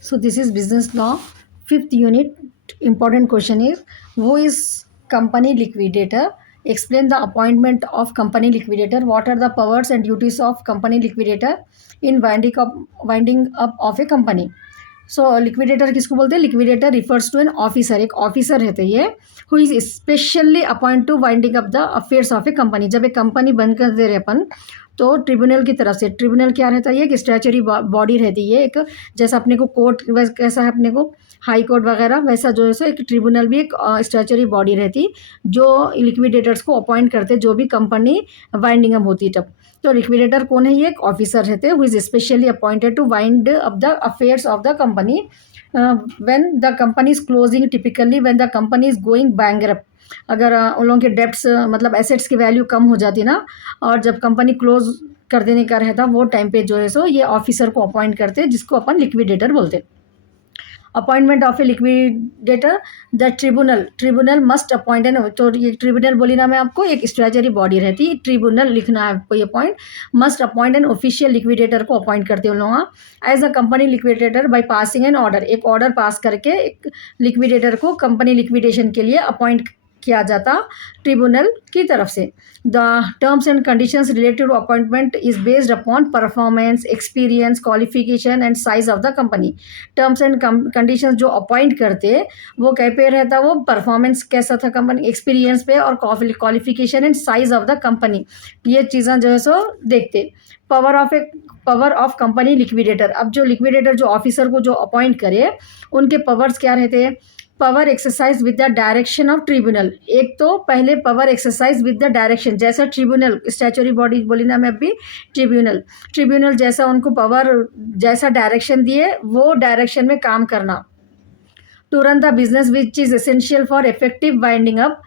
So this is business law. Fifth unit, important question is, who is company liquidator? Explain the appointment of company liquidator. What are the powers and duties of company liquidator in winding up of a company? So liquidator किसको बोलते हैं? Liquidator refers to an officer, एक officer रहते हैं ये, who is specially appoint to winding up the affairs of a company. जब एक company बंद कर दे रहे अपन, तो ट्रिब्यूनल की तरफ से, ट्रिब्यूनल क्या रहता है? ये एक स्टैचुरी बॉडी रहती है, एक जैसा अपने को कोर्ट कैसा है अपने को हाई कोर्ट वगैरह, वैसा जो है सो एक ट्रिब्यूनल भी एक स्टैचुरी बॉडी रहती, जो लिक्विडेटर्स को अपॉइंट करते जो भी कंपनी वाइंडिंग अप होती तब. तो लिक्विडेटर कौन है? ये एक ऑफिसर रहते हैं, who is specially appointed to wind up the affairs of the company when the company is closing, typically when the company is going bankrupt. अगर उन लोगों के डेब्ट्स मतलब एसेट्स की वैल्यू कम हो जाती ना, और जब कंपनी क्लोज कर देने का रहता, वो टाइम पे जो है सो ये ऑफिसर को अपॉइंट करते हैं, जिसको अपन लिक्विडेटर बोलते हैं. Appointment of a liquidator, the tribunal must appoint an. तो ये ट्रिब्यूनल बोली ना मैं आपको, एक स्ट्रेचरी बॉडी रहती है, ट्रिब्यूनल लिखना है आपको ये point. Must appoint an official liquidator को अपॉइंट करते हैं उन लोग as a company liquidator by passing an order. एक ऑर्डर पास करके एक लिक्विडेटर को कंपनी लिक्विडेशन के लिए अपॉइंट किया जाता ट्रिब्यूनल की तरफ से. The terms and conditions related to appointment is based upon performance, experience, qualification and size of the company. Terms and conditions जो अपॉइंट करते वो कहीं पे रहता? वो परफॉर्मेंस कैसा था कंपनी, एक्सपीरियंस पे, और qualification and size of the company, ये चीज़ें जो है सो देखते. Power of company liquidator. अब जो लिक्विडेटर जो ऑफिसर को जो अपॉइंट करे, उनके पावर्स क्या रहते हैं? Power exercise with the direction of tribunal. एक तो पहले power exercise with the direction, जैसा ट्रिब्यूनल स्टैचुरी बॉडी बोली ना मैं अभी, ट्रिब्यूनल जैसा उनको पावर, जैसा डायरेक्शन दिए वो डायरेक्शन में काम करना. To run the business which is essential for effective winding up.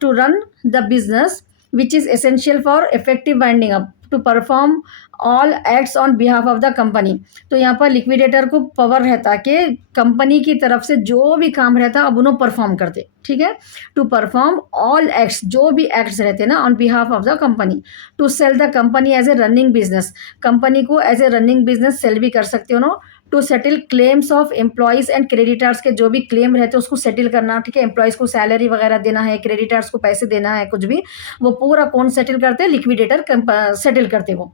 To run the business which is essential for effective winding up. To perform all acts on behalf of the company. तो यहाँ पर liquidator को power रहता कि company की तरफ से जो भी काम रहता अब उन्होंने परफॉर्म करते. ठीक है. टू परफॉर्म ऑल एक्ट्स, जो भी एक्ट्स रहते ना on behalf of the company. To sell the company as a running business. Company को as a running business sell भी कर सकते हो ना. To settle claims of employees and creditors, के जो भी क्लेम रहते हैं उसको सेटल करना. ठीक है. एम्प्लॉयज़ को सैलरी वगैरह देना है, क्रेडिटर्स को पैसे देना है, कुछ भी, वो पूरा कौन सेटल करते हैं? लिक्विडेटर सेटल करते वो.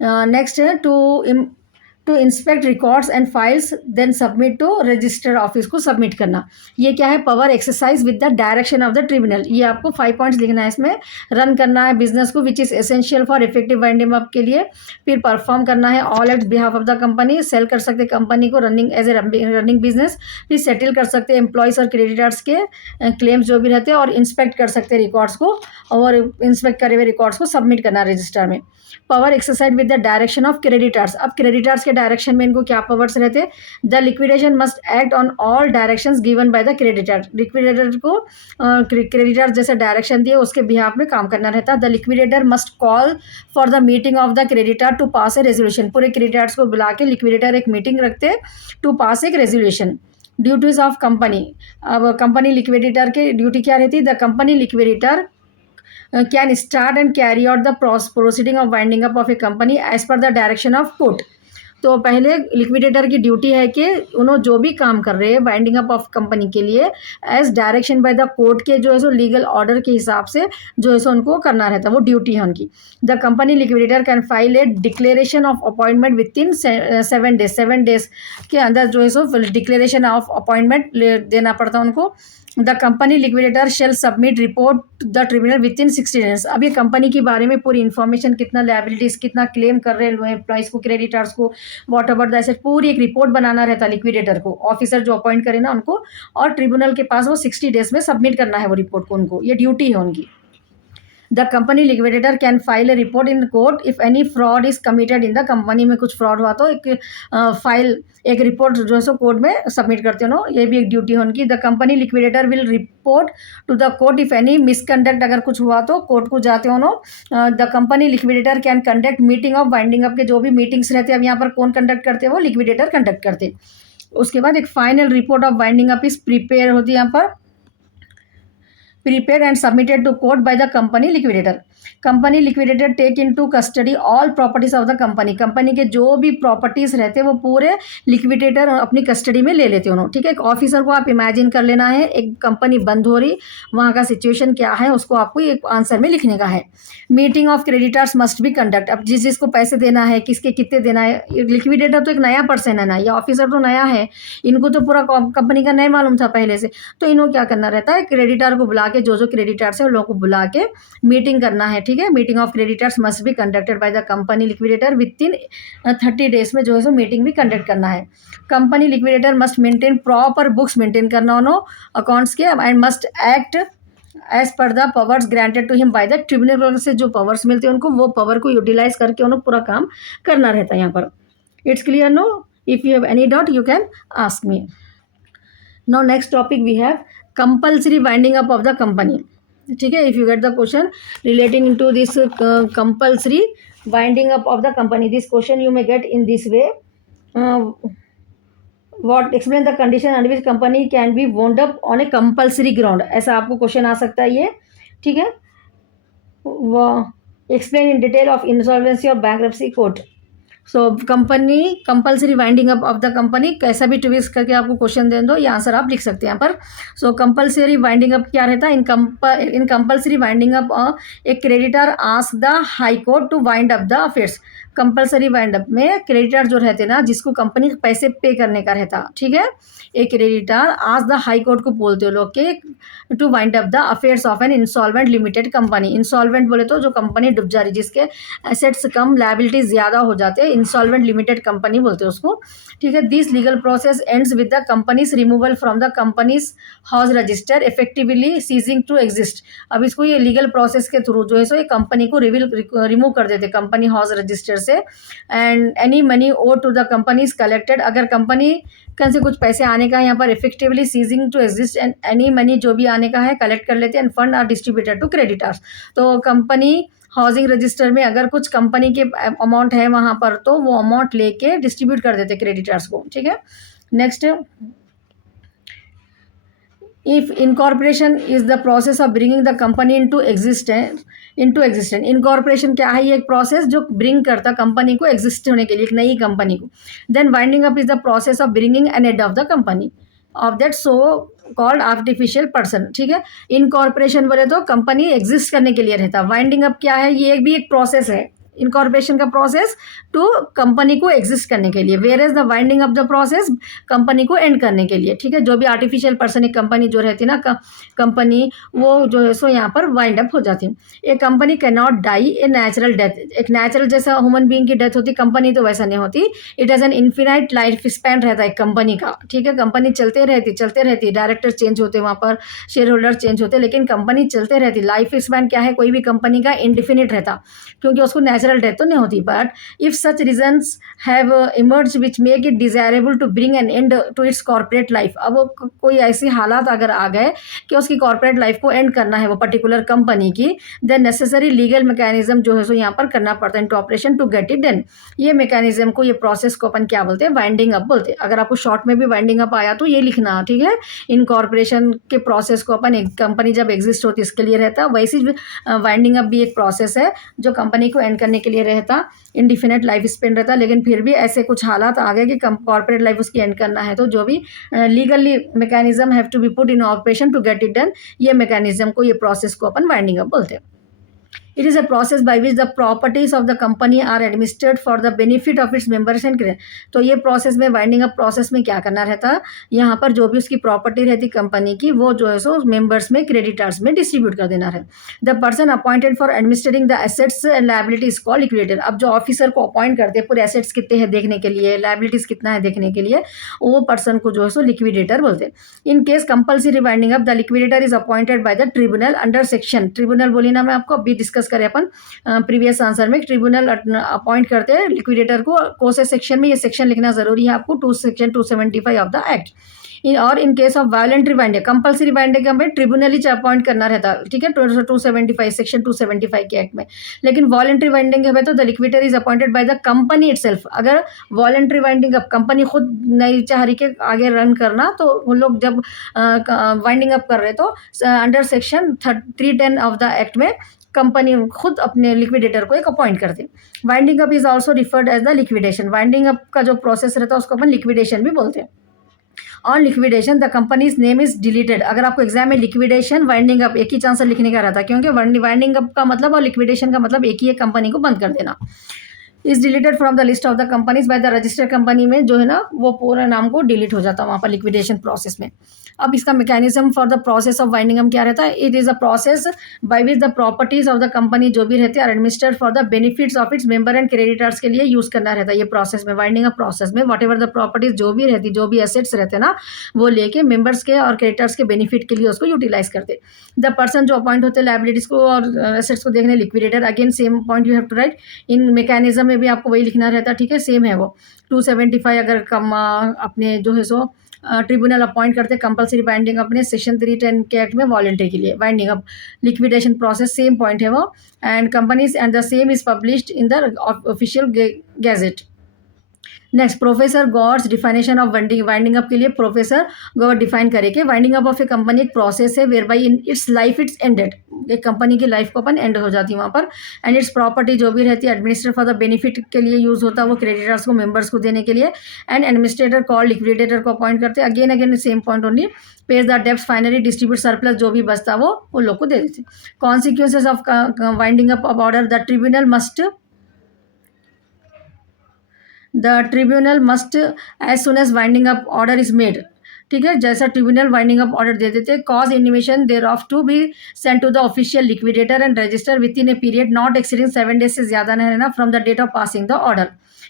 नेक्स्ट है to inspect records and files then submit to register office को सबमिट करना. ये क्या है? Power exercise with the direction of the tribunal. ये आपको 5 पॉइंट्स लिखना है इसमें. रन करना है बिजनेस को which is essential for effective winding up के लिए. फिर परफॉर्म करना है all at behalf of the company. Sell कर सकते कंपनी को running as a running business. फिर सेटल कर सकते एम्प्लॉयज़ और क्रेडिटर्स के क्लेम्स जो भी रहते हैं, और इंस्पेक्ट कर सकते रिकॉर्ड्स को, और इंस्पेक्ट करे हुए रिकॉर्ड्स को सबमिट करना रजिस्टर में. Power exercise with the direction of creditors. अब क्रेडिटर्स के डायरेक्शन में इनको क्या पावर्स रहते? The liquidation must act on all directions given by the creditor. Liquidator को क्रेडिटर जैसे डायरेक्शन दिए उसके बिहाफ में काम करना रहता. The liquidator must call for the meeting of the creditor to pass a resolution. पूरे क्रेडिटर्स को बुला के लिक्विडेटर एक मीटिंग रखते टू पास एक रेजोल्यूशन. Duties of company. अब कंपनी लिक्विडेटर की ड्यूटी क्या रहती? The company liquidator can start and carry out the proceeding of winding up of a company as per the direction of court. तो पहले liquidator की duty है कि उन्होंने जो भी काम कर रहे हैं वाइंडिंग अप ऑफ कंपनी के लिए, as direction by the court के जो है सो लीगल ऑर्डर के हिसाब से जो है सो उनको करना रहता है, वो ड्यूटी है उनकी. The company liquidator can file A declaration of appointment with in 7 days. 7 days के अंदर जो है सो डिक्लेरेशन ऑफ अपॉइंटमेंट देना पड़ता है उनको. The company liquidator shall submit report the tribunal within 60 days. अब ये कंपनी के बारे में पूरी इन्फॉर्मेशन, कितना लायबिलिटीज, कितना क्लेम कर रहे हैं एम्प्लॉइज को, क्रेडिटर्स को, वॉट एवर द एसेट, पूरी एक रिपोर्ट बनाना रहता है लिक्विडेटर को, ऑफिसर जो अपॉइंट करे ना उनको, और ट्रिब्यूनल के पास वो 60 डेज में सबमिट करना है वो रिपोर्ट को उनको. ये ड्यूटी है उनकी. The company liquidator can file A report in court if any fraud is committed in the company. में कुछ फ्रॉड हुआ तो एक फाइल, एक रिपोर्ट जो है सो कोर्ट में सबमिट करते हो. ये भी एक ड्यूटी है उनकी. The company liquidator will report to the court if any misconduct. अगर कुछ हुआ तो कोर्ट को जाते हो. The company liquidator can conduct meeting of winding up. के जो भी मीटिंग्स रहते हैं, अब यहाँ पर कौन कंडक्ट करते हैं? वो लिक्विडेटर कंडक्ट करते. उसके बाद एक final report of winding up is prepare होती है यहाँ पर, prepared and submitted to court by the company liquidator. Company liquidator take into custody all properties of the company, company के जो भी प्रॉपर्टीज रहते हैं वो पूरे लिक्विडेटर अपनी कस्टडी में ले लेते हैं उन्होंने, ठीक है। एक ऑफिसर को आप इमेजिन कर लेना है, एक कंपनी बंद हो रही, वहाँ का सिचुएशन क्या है उसको आपको एक आंसर में लिखने का है। Meeting of creditors must B conduct, अब जिस जिसको पैसे देना है, किसके कितने देना है, लिक्विडेटर तो एक नया पर्सन है ना, ये ऑफिसर तो नया है, इनको तो पूरा कंपनी का नहीं मालूम था पहले से, तो इनको क्या करना रहता है, क्रेडिटर को बुला के, जो क्रेडिटर्स है उन लोगों को बुला के मीटिंग करना है, ठीक है। Meeting of creditors must be conducted by the company liquidator within 30 days में जो है सो मीटिंग भी कंडक्ट करना है। Company liquidator must maintain proper books maintain करना उन्होंने अकाउंट्स के, and must act as per the powers granted to him by the tribunal, से जो पावर्स मिलते हैं उनको, वो पावर को यूटिलाइज करके उन्हें पूरा काम करना रहता है यहाँ पर। It's clear no? If you have any doubt you can ask me. Now next topic we have compulsory winding up of the company, ठीक है। If you get the question relating to this compulsory winding up of the company, this question you may get in this way, what explain the condition under which company can be wound up on a compulsory ground, ऐसा आपको question आ सकता है ये, ठीक है। Explain in detail of insolvency और bankruptcy court. So company compulsory winding up of the company, कैसा भी ट्विस्ट करके आपको क्वेश्चन दे दो, ये आंसर आप लिख सकते हैं यहाँ पर। सो कंपल्सरी वाइंडिंग अप क्या रहता है, इन कंपल्सरी वाइंडिंग अप एक creditor ask the high court to wind up the affairs. Compulsory wind up में क्रेडिटर जो रहते ना, जिसको कंपनी पैसे पे करने का रहता, ठीक है, एक क्रेडिटर आज द हाई कोर्ट को बोलते हो लोग के to wind up the affairs of an insolvent limited company. Insolvent बोले तो जो कंपनी डूब जा रही, जिसके एसेट्स कम लायबिलिटीज ज़्यादा हो जाते हैं, इंसॉल्वेंट लिमिटेड कंपनी बोलते हैं उसको, ठीक है। This legal process ends with the company's removal from the companies house register effectively ceasing to exist. अब इसको ये लीगल प्रोसेस के थ्रू जो है सो ये कंपनी को रिमूव कर देते कंपनी हाउस रजिस्टर से, and any money owed to the company is collected, अगर कंपनी से कुछ पैसे आने का है यहाँ पर effectively ceasing to exist, and any money जो भी आने का है कलेक्ट कर लेते हैं, and fund are distributed to creditors. तो कंपनी हाउसिंग रजिस्टर में अगर कुछ कंपनी के अमाउंट है वहाँ पर, तो वो अमाउंट लेके डिस्ट्रीब्यूट कर देते क्रेडिटर्स को, ठीक है। Next, if incorporation is the process of bringing the company into existence, incorporation क्या है, ये एक प्रोसेस जो ब्रिंग करता कंपनी को एग्जिस्ट होने के लिए, एक नई कंपनी को। Then winding up is the process of bringing an end of the company of that so called artificial person, ठीक है। इनकॉर्पोरेशन बोले तो कंपनी एग्जिस्ट करने के लिए रहता। वाइंडिंग अप क्या है, ये भी एक प्रोसेस है, इनकॉर्पोरेशन का प्रोसेस टू कंपनी को एग्जिस्ट करने के लिए, whereas the winding up the process company को एंड करने के लिए, ठीक है। जो भी आर्टिफिशियल पर्सन, एक कंपनी जो रहती ना कंपनी, वो जो है सो यहाँ पर वाइंड अप हो जाती है। एक company can not die a natural death, एक नेचुरल जैसा ह्यूमन बीइंग की डेथ होती, कंपनी तो वैसा नहीं होती। It has an infinite life span रहता है कंपनी का, ठीक है। कंपनी चलते रहती, डायरेक्टर चेंज होते, वहाँ पर शेयर होल्डर चेंज होते, लेकिन कंपनी चलते रहती। लाइफ स्पैन क्या है, कोई भी कंपनी का इंडिफिनिट रहता, क्योंकि उसको नेचुरल डेथ तो नहीं होती। But if such reasons have emerge which make it desirable to bring an end to its corporate life, अब वो कोई ऐसी हालात अगर आ गए कि उसकी कॉर्पोरेट लाइफ को एंड करना है वो पर्टिकुलर कंपनी की, देन नेसेसरी लीगल मैकेनिज्म जो है सो यहाँ पर करना पड़ता है, into operation to get it done. ये मैकेनिज्म को, ये प्रोसेस को अपन क्या बोलते हैं, वाइंडिंग अप बोलते हैं। अगर आपको शॉर्ट में भी वाइंडिंग अप आया तो ये लिखना, ठीक है। इनकॉर्पोरेशन के प्रोसेस को अपन, एक कंपनी जब एग्जिस्ट होती है इसके लिए रहता है, वैसे वाइंडिंग अप भी एक प्रोसेस है जो कंपनी को एंड करने के लिए रहता, इंडिफिनिट लाइफ स्पेन रहता। लेकिन फिर भी ऐसे कुछ हालात आ गए कि कॉर्पोरेट लाइफ उसकी एंड करना है, तो जो भी legally mechanism have to be put in operation to get it done, ये मैकेनिज्म को, ये प्रोसेस को अपन वाइंडिंग अप बोलते हैं। It is a process by which the properties of the company are administered for the benefit of its members and creditors। तो ये process में, winding up process में क्या करना रहता, यहाँ पर जो भी उसकी प्रॉपर्टी रहती कंपनी की, वो जो है सो मेंबर्स में, क्रेडिटर्स में डिस्ट्रीब्यूट कर देना है। The person appointed for administrating the assets and liabilities called liquidator. अब जो ऑफिसर को अपॉइंट करते हैं पूरे एसेट्स कितने हैं देखने के लिए, लायबिलिटीज कितना है देखने के लिए, वो पर्सन को जो है सो लिक्विडेटर बोलते हैं। In case compulsory winding up, the liquidator is appointed by the tribunal under section, tribunal बोली ना मैं आपको, अभी डिस्कस करें अपन प्रीवियस आंसर में, ट्रिब्यूनल अपॉइंट करते हैं लिक्विडेटर को। कौन से सेक्शन में, ये सेक्शन लिखना जरूरी है आपको, सेक्शन 275 ऑफ द एक्ट। और in case of voluntary winding, compulsory winding हमें ट्रिब्यूनल ही अपॉइंट करना रहता, ठीक है, 275 सेक्शन 275 के एक्ट में। लेकिन वॉलेंट्री वाइंडिंग है तो the liquidator is appointed by the company itself. अगर वॉलेंट्री वाइंडिंग अब कंपनी खुद नहीं चाह रही के आगे रन करना, तो उन लोग जब वाइंडिंग अप कर रहे तो under section 310 of the act में कंपनी खुद अपने लिक्विडेटर को एक अपॉइंट कर दे। Winding up is also referred as the liquidation. Winding up का जो प्रोसेस रहता है उसको अपन लिक्विडेशन भी बोलते हैं। On liquidation the companies name is deleted. अगर आपको एग्जाम में लिक्विडेशन वाइंडिंग अप एक ही चांस से लिखने का रहता है, क्योंकि वाइंडिंग अप का मतलब और लिक्विडेशन का मतलब एक ही है, कंपनी को बंद कर देना। Is deleted from the list of the companies by the registered company में जो है ना वो पूरा नाम को डिलीट हो जाता है वहाँ पर लिक्विडेशन प्रोसेस में। अब इसका mechanism for the process of winding up क्या रहता है? It is a process by which the properties of the company जो भी रहते हैं administered for the benefits of its member and creditors के लिए यूज करना रहता है। ये प्रोसेस में वाइंडिंग अप प्रोसेस में वट एवर द प्रॉपर्टीज जो भी रहती, जो भी एसेट्स रहते हैं ना, वो लेके मेंबर्स के और क्रेडिटर्स के बेनिफिट के लिए उसको यूटिलाइज करते। द पर्सन जो अपॉइंट होते हैं लाइबिलिटीज को और एसेट्स को देखने, liquidator. Again same point you have to write. इन मैकेनिज्म में भी आपको वही लिखना रहता है, ठीक है, सेम है वो। 275 अगर कम अपने जो है सो ट्रिब्यूनल अपॉइंट करते कंपलसरी बाइंडिंग अपने सेक्शन 310 के एक्ट में वॉलंटरी के लिए winding up liquidation process same point है वो। And companies and the same is published in the official gazette. Next professor Gower's definition of winding up के लिए प्रोफेसर गॉड डिफाइन करेंगे winding up of a company एक process है whereby in its life it's ended. एक कंपनी की life को अपन and हो जाती है वहाँ पर। एंड इट्स प्रॉपर्टी जो भी रहती है एडमिनिस्ट्रेटर फॉर द बेनिफिट के लिए यूज होता है वो क्रेडिटर्स को मेंबर्स को देने के लिए। एंड एडमिनिस्ट्रेटर कॉल लिक्विडेटर को अपॉइंट करते हैं। Again again same point only. Pays the debts finally distribute surplus जो भी बचता वो लोग को दे देते। Consequences of winding up of order the tribunal must as soon as winding up order is made. ठीक है, जैसा ट्रिब्यूनल वाइंडिंग अप ऑर्डर दे देते cause intimation thereof to be sent to the official liquidator and register with in a period not exceeding 7 days से ज्यादा नहीं रहना from the date of passing the order.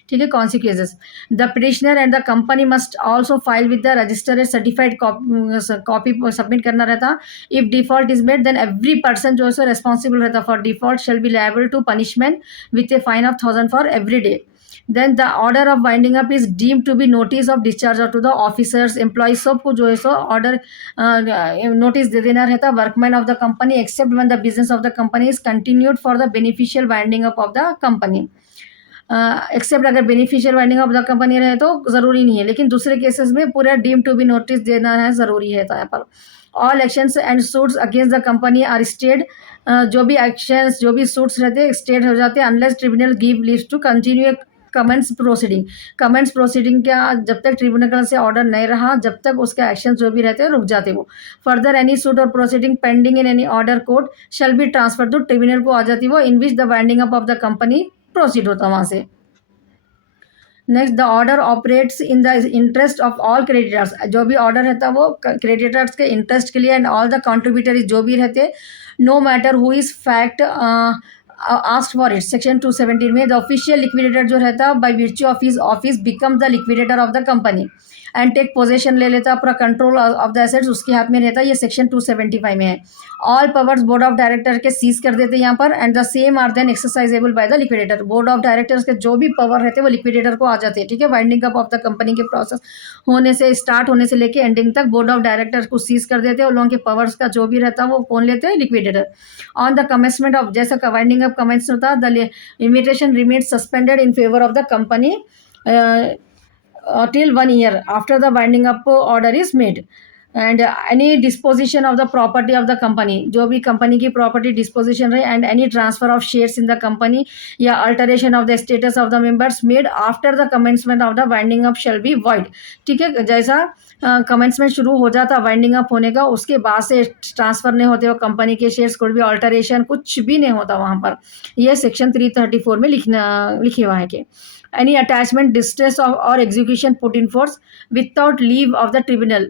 ठीक है, consequences the petitioner and the company must also file with the register a certified copy submit करना रहता। If default is made then every person जो है रेस्पॉन्सिबल रहता for default shall be liable to punishment with a fine of 1000 for every day. Then the order of winding up is deemed to be notice of discharge to the officers, employees सबको जो है so order notice दे देना रहता workman of the company except when the business of the company is continued for the beneficial winding up of the company। Except अगर beneficial winding of the company रहे तो ज़रूरी नहीं है, लेकिन दूसरे केसेस में पूरा डीम टू बी नोटिस देना है ज़रूरी है यहाँ पर। All actions and suits against the company are stayed. जो भी एक्शंस जो भी सूट्स रहते हैं स्टेट हो जाते हैं unless tribunal give leave to continue commence proceeding. Commence proceeding क्या, जब तक ट्रिब्यूनल से ऑर्डर नहीं रहा जब तक उसके एक्शन जो भी रहते हैं रुक जाते वो। Further any suit or proceeding pending in any order court shall be transfer to tribunal को आ जाती वो in which the winding up of the company proceed होता वहाँ से। Next the order operates in the interest of all creditors. जो भी order रहता है वो क्रेडिटर्स के इंटरेस्ट के लिए एंड ऑल द कॉन्ट्रीब्यूटरीज जो भी रहते no matter who is fact asked for it. Section 217 में द ऑफिशियल लिक्विडेटर जो रहता by virtue of his office become the liquidator of the company and take possession ले लेता पूरा कंट्रोल ऑफ द एसेट्स उसके हाथ में रहता है। ये सेक्शन 275 में है। All powers board of director के सीज कर देते हैं यहाँ पर and the same are then exercisable by the liquidator. Board of directors के जो भी पावर रहते हैं वो लिक्विडेटर को आ जाते हैं। ठीक है, winding up of the company के प्रोसेस होने से स्टार्ट होने से लेके एंडिंग तक बोर्ड ऑफ डायरेक्टर्स को सीज कर देते हैं। उन लोगों के पावर्स का जो भी रहता है वो कौन लेते हैं? Liquidator. On the commencement of जैसा वाइंडिंग अप कमेंस होता है the imitation remains suspended in favour of the company till 1 year after the winding up order is made and any disposition of the property of the company जो भी company की property disposition रहे and any transfer of shares in the company या alteration of the status of the members made after the commencement of the winding up shall be void. ठीक है, जैसा commencement शुरू हो जाता वाइंडिंग अप होने का उसके बाद से ट्रांसफर नहीं होते वो कंपनी के शेयर्स, कोई भी अल्टरेशन कुछ भी नहीं होता वहाँ पर। ये सेक्शन 334 में लिखे हुआ है कि any attachment distress or execution put in force without leave of the tribunal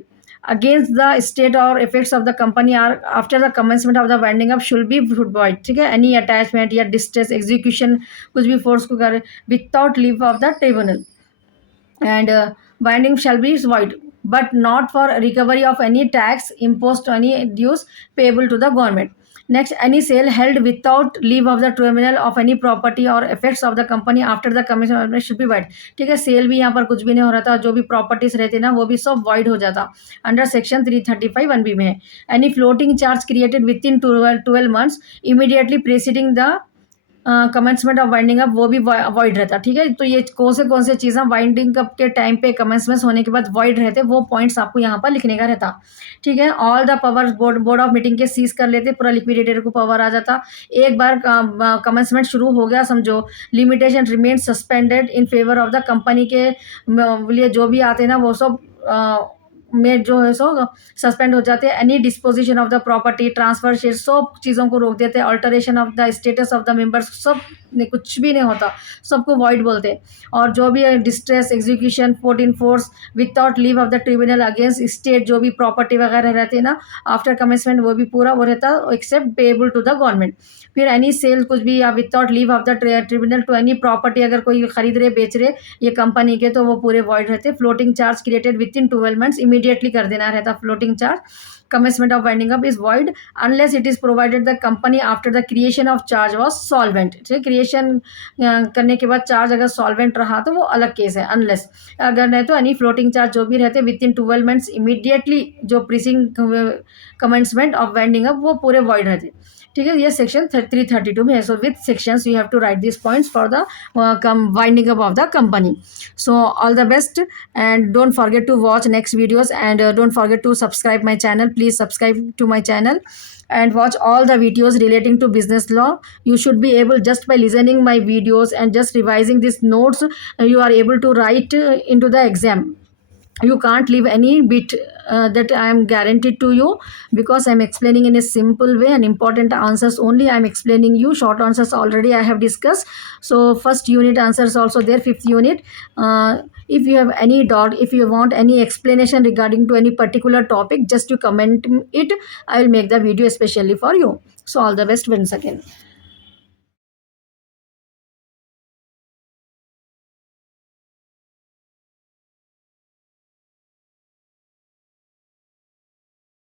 against the state or effects of the company are after the commencement of the winding up should be void। ठीक है, any attachment या distress execution कुछ भी force को करे without leave of the tribunal and winding shall be void but not for recovery of any tax imposed or any dues payable to the government। Next, any sale held without leave of the tribunal of any property or effects of the company after the commission should be void। ठीक है, cell भी यहाँ पर कुछ भी नहीं हो रहा था, जो भी प्रॉपर्टीज रहते ना वो भी सब void हो जाता अंडर सेक्शन 335 1B में है। Any floating charge created with in 12 months immediately preceding the commencement of winding up वो भी वॉइड रहता, ठीक है। तो ये कौन से चीज़ें वाइंडिंग अप के टाइम पे कमेंसमेंट होने के बाद वॉइड रहते, वो पॉइंट्स आपको यहाँ पर लिखने का रहता, ठीक है। All the powers board of meeting के सीज कर लेते, पूरा लिक्विडेटर को पावर आ जाता। एक बार कमेंसमेंट शुरू हो गया समझो, limitation remain suspended in favour of the company के लिए जो भी आते ना वो सब में जो है सो सस्पेंड हो जाते हैं। Any disposition of the property, transfer share, सब चीज़ों को रोक देते हैं। Alteration of the status of the members, सब ने कुछ भी नहीं होता, सबको वॉइड बोलते हैं। और जो भी distress execution put in force without leave of the tribunal against state, जो भी प्रॉपर्टी वगैरह रहती है ना आफ्टर कमेंसमेंट, वो भी पूरा वो रहता except payable to the government. फिर एनी सेल कुछ भी या without leave of the tribunal to any property, अगर कोई खरीद रहे बेच रहे ये कंपनी के, तो वो पूरे वॉइड रहते। Floating charge created with in 12 months, immediately कर देना रहता floating charge. commencement of winding up is void unless it is provided the company after the creation of charge was solvent, ठीक है। क्रिएशन करने के बाद चार्ज अगर सॉल्वेंट रहा तो वो अलग केस है, अनलेस अगर नहीं तो एनी फ्लोटिंग चार्ज जो भी रहते विद इन 12 मंथ्स इमीडिएटली जो pricing commencement of winding up वो पूरे वॉइड रहते, ठीक है। ये सेक्शन 332 में है। So with sections you have to write this points for the winding up of the company. So all the best, and don't forget to watch next videos, and don't forget to subscribe my channel. Please subscribe to my channel and watch all the videos relating to business law. You should be able, just by listening my videos and just revising these notes, you are able to write into the exam. You can't leave any bit, that I am guaranteed to you, because I am explaining in a simple way, and important answers only I am explaining you. Short answers already I have discussed. So first unit answers also there, fifth unit. If you have any doubt, if you want any explanation regarding to any particular topic, just you comment it, I will make the video especially for you. So all the best once again.